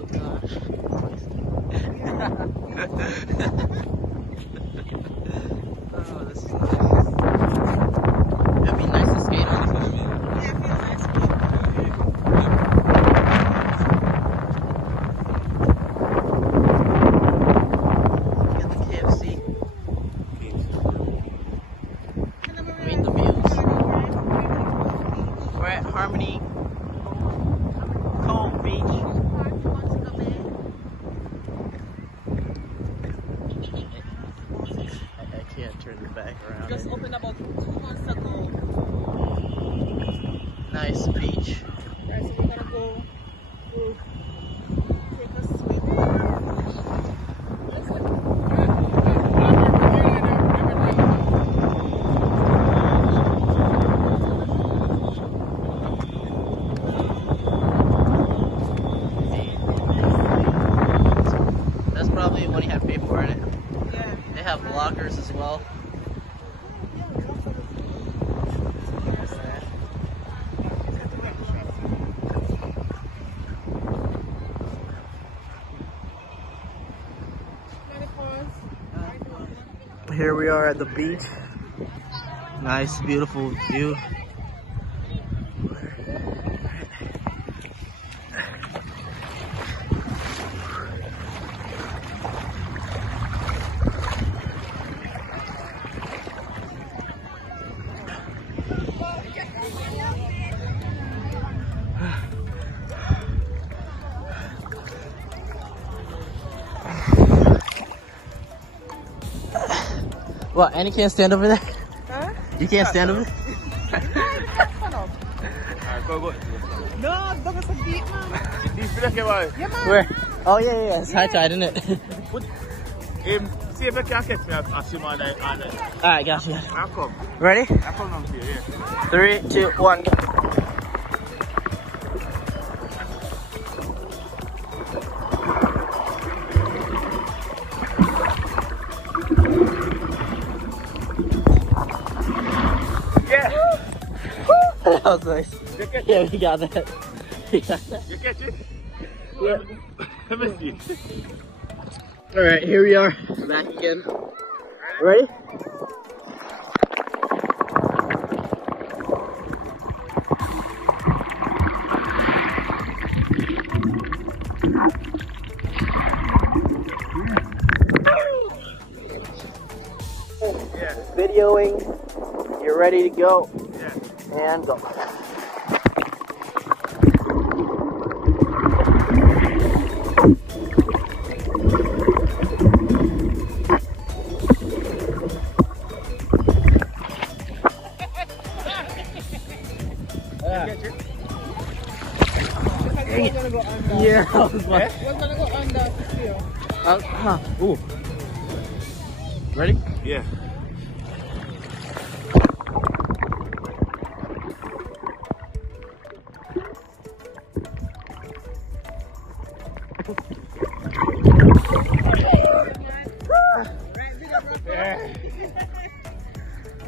Oh gosh. Oh, this is nice. It'd be nice to skate on. Yeah, I feel nice. Get the KFC. I mean the views. We're at Harmony Cove Beach. I can't turn it back around. Just opened about 2 months ago. Nice beach. Right, so we're gonna go take a swim. That's probably what you have to pay for, isn't it? Yeah. They have lockers as well. Here we are at the beach. Nice, beautiful view. What? And you can't stand over there? Huh? You can't stand over there? Alright, go. No, don't go so deep, man. Deep, Yeah, man. Where? Oh yeah, it's high tide, isn't it? See if I can catch me and swim on that. Alright, got you. I'll come. Ready? I'll come down here, yeah. 3, 2, 1, go. Yeah! That was nice. You catch Yeah, it? we got that. We got that. You catch it? Yeah. Let me see. Alright, here we are. Back again. Ready? Yeah. Videoing. You're ready to go. Yeah. And go. Catch it? We're gonna go under. Yeah, I was like, We're gonna go under to feel. ooh. Ready? Yeah.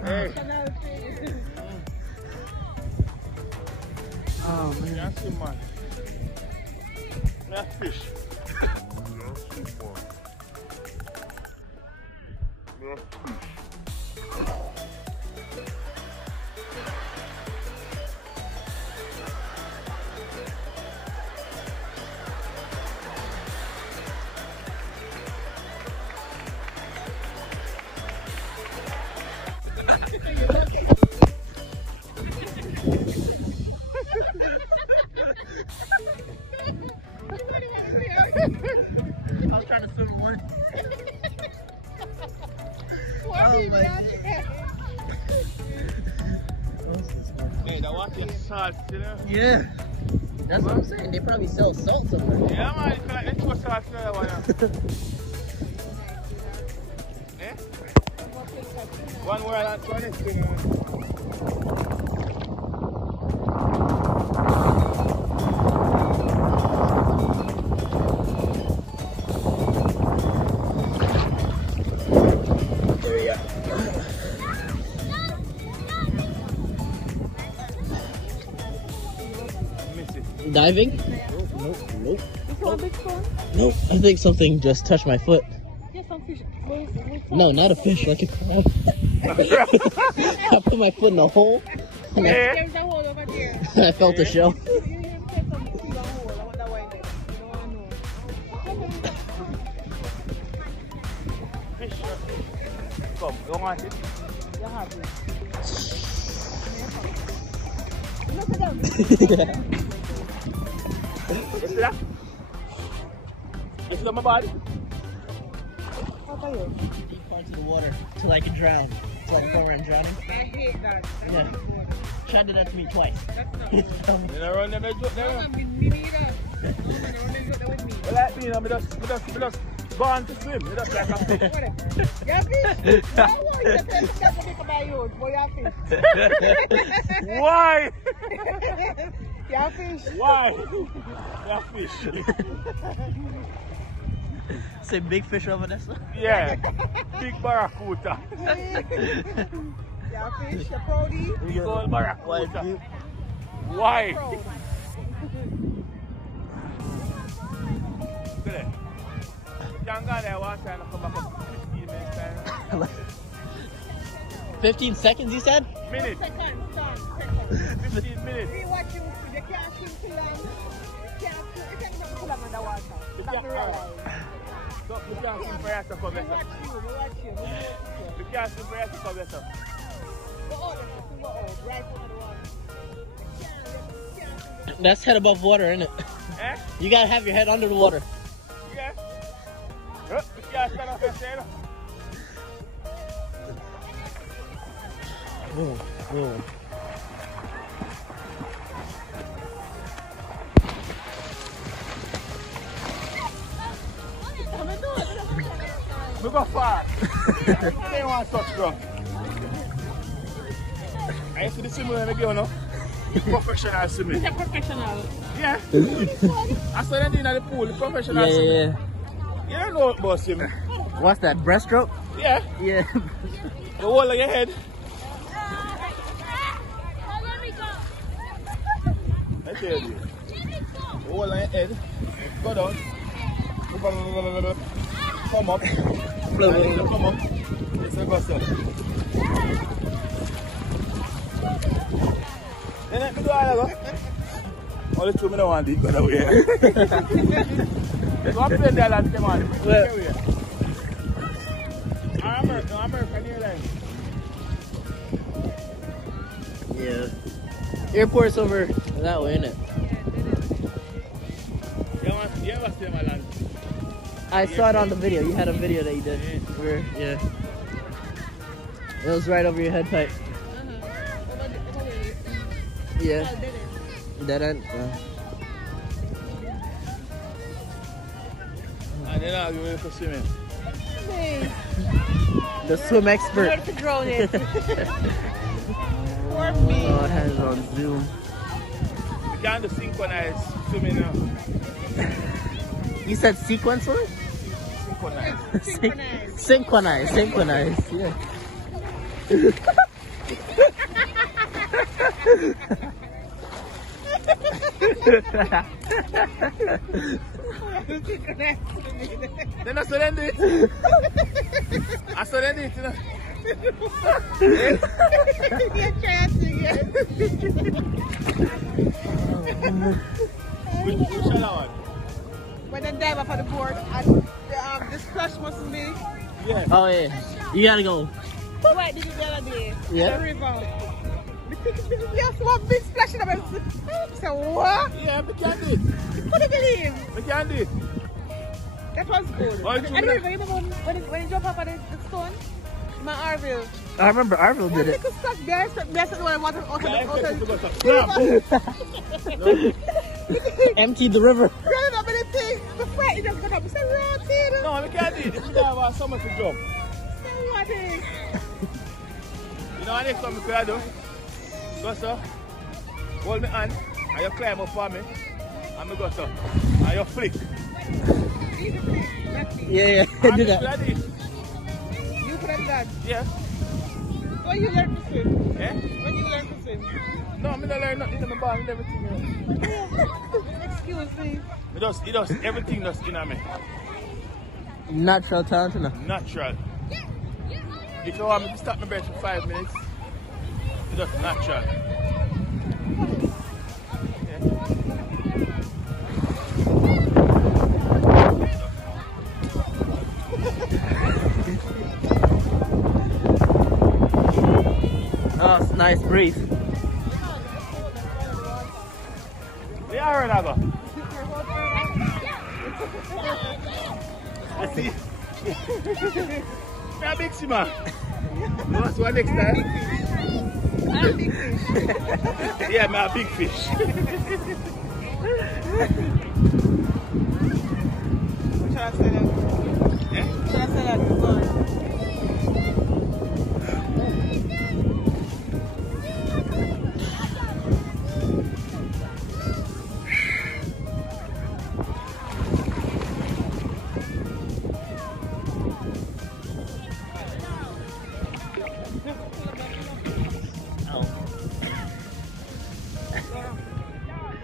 Hey. Oh man. Yeah, swim, man. Yeah, fish. I was trying to swim one. Hey, that water is salt, you know? Yeah. That's what I'm saying. They probably sell salt somewhere. Yeah, man, you can throw salt in that one. Eh? One word and 20, you know. Diving? Nope, nope. This one big stone? Nope. I think something just touched my foot. Yeah, some fish. No, not a fish, like a crab. I put my foot in a hole. And There's a hole over there. I felt a shell. Fish. Come, you want it? You have it. You see that? You see my body? What are you? Deep parts of the water till I can drown. Till I go around drowning. I hate that. That's Yeah. not good. Tried to do that to me twice. That's not It's good. dumb. You know, run them edge up there. Me neither. Run with me. Well, like me, you know, me just go on to swim. You just like a fish. Whatever. You fish? Why won't you tell me to make a buy you? Boy, you fish. Why? You fish. Why? You fish. Say big fish over there, sir. Yeah. Big barracuda. You fish. You proudy. Big old barracuda. Why? Why? Proud. Look at that. Can't go there one time and come back up 15 minutes time. 15 seconds, you said? Minutes. Seconds. 15 minutes. See what you see. You can't swim too long. You can't swim. You can't even pull them underwater. You That's can't- the realize. So you can't swim for yourself come We better. watch you. You can't swim for yourself come better. Go out and go out. Right under the water. That's head above water, isn't it? Eh? You gotta have your head under the water. Yeah. You can't stand up and say no. Boom, boom. We go far. They want touch bro. I used to the swimming when I go now. Professional swimming. You're professional. Yeah. I saw them in the pool, the professional swimming. You don't know about swimming. What's that, breaststroke? Yeah. Yeah. The whole of your head. I tell you. The whole of your head. Go down. Come up. Come up. It's a bus up. Then I go all go. Only two minutes want to eat, by the way. So I'm playing there last time on. American Airlines. Yeah. Airport's over that way, isn't it? You ever stay in my land? I saw it on the video. You had a video that you did. Yeah. It was right over your head pipe. Yeah. Dead end. And then I'll go for swimming. The swim expert. I'm to drown it. Poor me. Oh, hands on Zoom. You can't do synchronized swimming now. You said sequence one? Synchronized. Synchronize, yeah. Then I surrender it. I surrender it, you know. You're chanting it. Which other one? When they dive up on the board, and the splash must be. Yeah. Oh, yeah. You gotta go. Right, did you the other day? Yeah. The river. Yes, one big splash in the middle. So what? Yeah, we can do it. What do you believe? We can do it. That was good. Oh, And you you remember- remember when you jump up on the stone? My Arville. I remember Arville One did it. little splash there, there's the one out of Yeah, Emptied the river. Running up in the thing. The fight, you just got up. It's a routine. no, we can't do it. If you have someone to jump. So what is? You know what next one we could do? Go so. Hold me hand and you climb up for me. And me go so. And you flick. Yeah, And do me that. could do it. You could have done. Yeah. Oh, you learned to swim. Eh? When you learn to swim? No, I don't learn nothing in my ball and everything. Excuse me. It does everything that's in me. Natural talent, no? Natural. If you want me to stop my breath for 5 minutes, it's just natural. Oh, it's nice breeze. We are right now. I see. I'm a big man. What's one next time? I'm a big fish. Yeah, I'm a big fish. Should I say that? Eh? Should I say that? Good.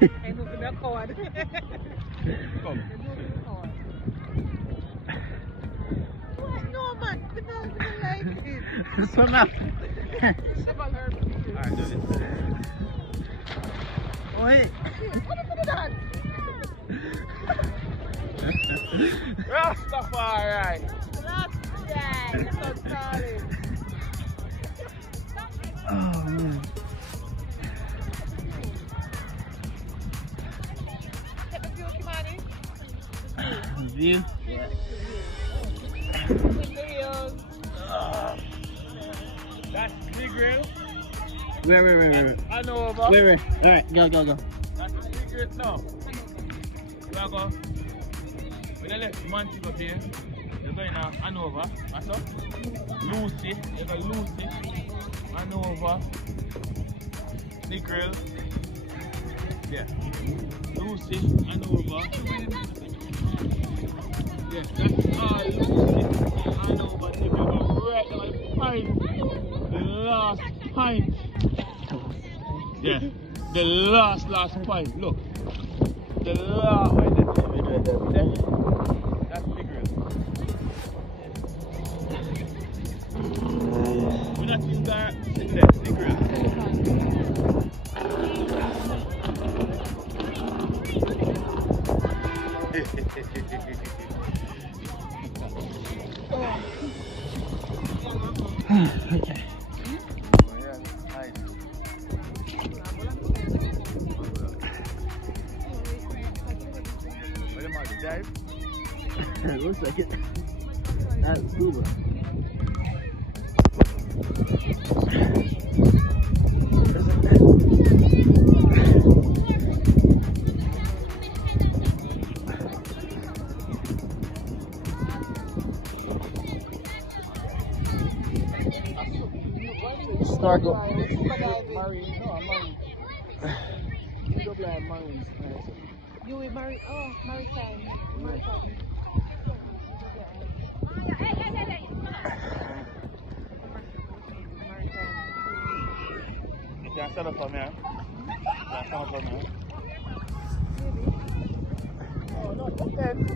I know the coward. Come. What? No, man. I don't like it. So now. Several herbs. Alright, do this. Wait. What is that? Rastafari. Rastafari. That's what I'm calling. Oh, man. Get the view, Kimani. View? Yeah. That's big grill. Where? I know over. Where? Alright, go. That's the big grill now. We are going. When I left Montego here, you're going to Hanover. That's up. Lucy. You're going Lucy. Hanover. Big grill. Yeah. Lucy. Hanover. Yeah, that's all Lucy. Hanover. Right now, the pint. The last pint. Yeah. The last pint. Look. The last. That's big grill. We're not in there. Sit there. Big grill. Okay. It looks like it. That's scuba. Snorkel. You will marry? Oh, maritime. You can stand up for me, huh? You can stand up for me, huh? Oh, no, that's it.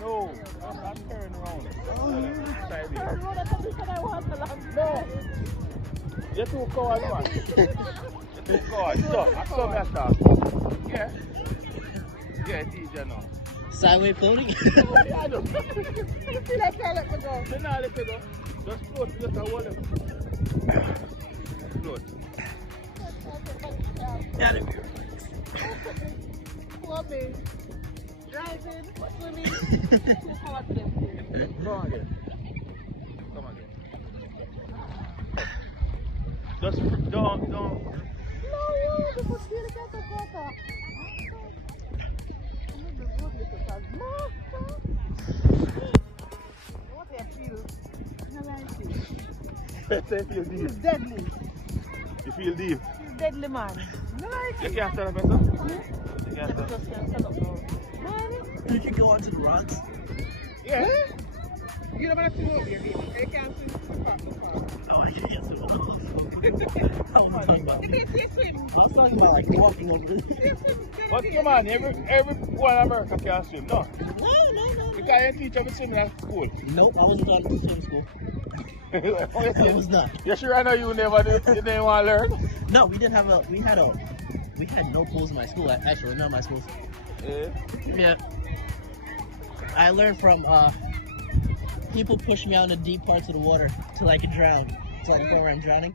No, I'm turning around. No. You're too cold, man. You're too cold. So, I saw me at that. Yeah. Yeah, it's easier now. Sideway floating? I do. Let me go. No, let me go. Just float, just a wall. Float. Yeah, Clubbing, driving, swimming, too hard for them. Come again. Come again. Just don't. No, you because you get the water. What I feel? I like it. Say feel deep. It's deadly. You feel deep. It's deadly, man. I like You it. can't stand up, better? You can't stand up. Just can't stand up now. Man. You can go onto the rocks. Yeah. You don't have to go over here. You can't swim too far. Yes, it was. How am I talking about? You can't swim. I was talking about like walking over this. But come on, everyone in America can swim, no? No. You can't teach them to swim at school. Nope, I wasn't on to swim school. I was not. You sure I know you never didn't want to learn? No, we had no pools in my school. Actually, not my school. Yeah. I learned from people push me out in the deep parts of the water till I could drown. So I can go around drowning.